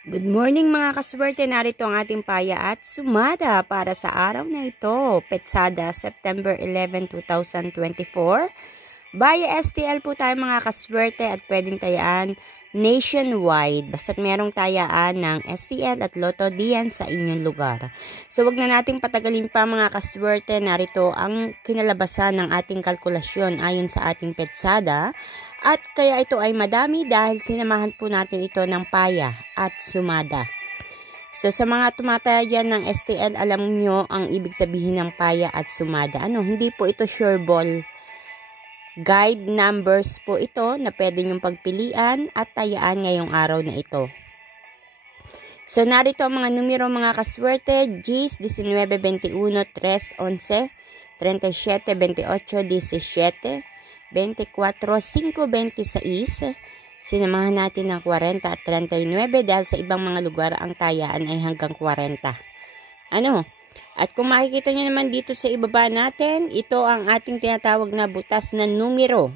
Good morning mga kaswerte, narito ang ating paya at sumada para sa araw na ito, Petsada, September 11, 2024. Via STL po tayo mga kaswerte at pwedeng tayaan nationwide. Basta't merong tayaan ng STL at Lotto diyan sa inyong lugar. So wag na nating patagalin pa mga kaswerte, narito ang kinalabasan ng ating kalkulasyon ayon sa ating Petsada. At kaya ito ay madami dahil sinamahan po natin ito ng paya at sumada. So sa mga tumataya dyan ng STL, alam nyo ang ibig sabihin ng paya at sumada. Hindi po ito sure ball. Guide numbers po ito na pwede nyong pagpilian at tayaan ngayong araw na ito. So narito ang mga numero mga kaswerte: 10, 19, 21, 3, 11, 37, 28, 17, 24, 5, 26, sinamahan natin ng 40 at 39 dahil sa ibang mga lugar ang tayaan ay hanggang 40. At kung makikita nyo naman dito sa ibaba natin, ito ang ating tinatawag na butas na numero.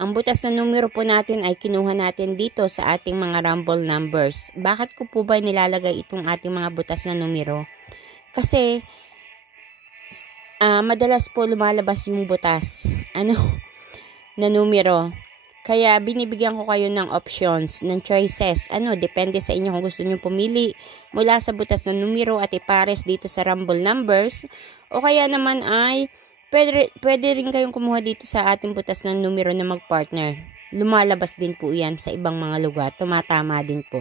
Ang butas na numero po natin ay kinuha natin dito sa ating mga rumble numbers. Bakit ko po ba nilalagay itong ating mga butas na numero? Kasi madalas po lumalabas yung butas na numero. Kaya binibigyan ko kayo ng options, ng choices. Depende sa inyo kung gusto nyo pumili mula sa butas na numero at ipares dito sa rumble numbers. O kaya naman ay pwede rin kayong kumuha dito sa ating butas ng numero na magpartner. Lumalabas din po yan sa ibang mga lugar. Tumatama din po.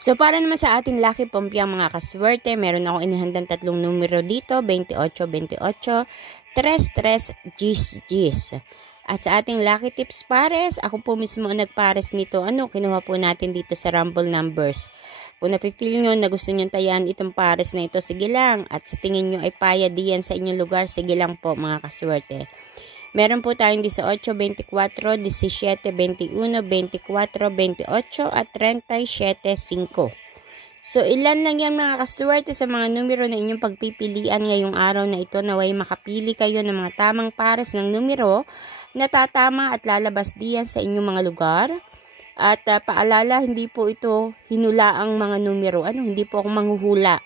So, para naman sa ating lucky pompiang mga kaswerte, meron ako inihandang tatlong numero dito, 28, 28, 3, 3, gis, gis. At sa ating lucky tips pares, ako po mismo ang nagpares nito. Kinuha po natin dito sa rumble numbers. Kung napipili nyo na gusto nyo tayan itong pares na ito, sige lang. At sa tingin nyo ay paya diyan sa inyong lugar, sige lang po mga kaswerte. Meron po tayong 18, 24, 17, 21, 24, 28 at 37, 5. So, ilan lang yan mga kaswerte sa mga numero na inyong pagpipilian ngayong araw na ito. Naway makapili kayo ng mga tamang pares ng numero na tatama at lalabas diyan sa inyong mga lugar. At paalala, hindi po ito hinulaang mga numero. Hindi po ako manghuhula.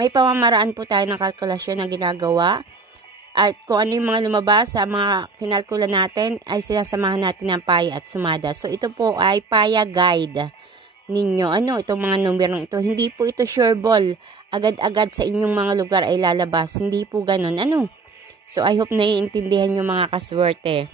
May pamamaraan po tayo ng kalkulasyon na ginagawa. At kung ano yung mga lumabas sa mga kinalkula natin, ay sinasamahan natin ng paya at sumada. So, ito po ay paya guide ninyo. Itong mga numerong ito. Hindi po ito sure ball. Agad-agad sa inyong mga lugar ay lalabas. Hindi po ganun. So, I hope naiintindihan nyo mga kaswerte.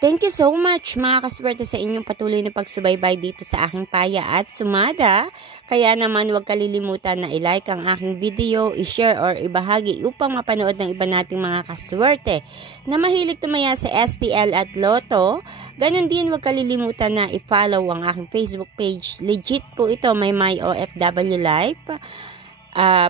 Thank you so much mga kaswerte sa inyong patuloy na pagsubaybay dito sa aking paya at sumada. Kaya naman huwag kalilimutan na i-like ang aking video, i-share or ibahagi upang mapanood ng iba nating mga kaswerte na mahilig tumaya sa STL at Lotto. Ganon din huwag kalilimutan na i-follow ang aking Facebook page. Legit po ito, may OFW Life.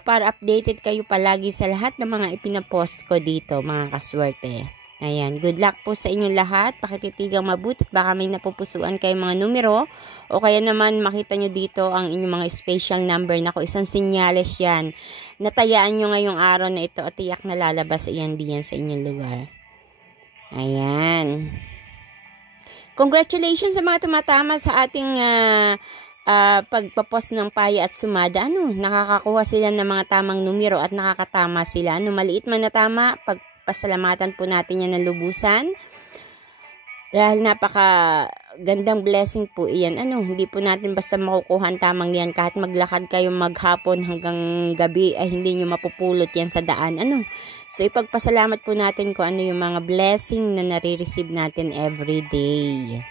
Para updated kayo palagi sa lahat ng mga ipinapost ko dito mga kaswerte. Ayan, good luck po sa inyong lahat. Pakititigang mabuti at baka may napupusuan kayo mga numero. O kaya naman makita nyo dito ang inyong mga special number. Isang senyales yan. Natayaan nyo ngayong araw na ito at tiyak na lalabas iyan diyan sa inyong lugar. Ayan. Congratulations sa mga tumatama sa ating pagpapost ng paya at sumada. Nakakakuha sila ng mga tamang numero at nakakatama sila. Maliit man na tama, pasalamatan po natin yan ng lubusan. Dahil napaka gandang blessing po iyan. Hindi po natin basta makukuha ang tamang yan. Kahit maglakad kayo maghapon hanggang gabi ay hindi nyo mapupulot yan sa daan. So ipagpasalamat po natin kung ano yung mga blessing na nare-receive natin every day.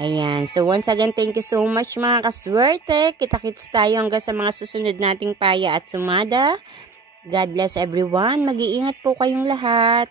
Ayan. So once again, thank you so much mga kaswerte. Kita-kits tayo hanggang sa mga susunod nating paya at sumada. God bless everyone. Mag-iingat po kayong lahat.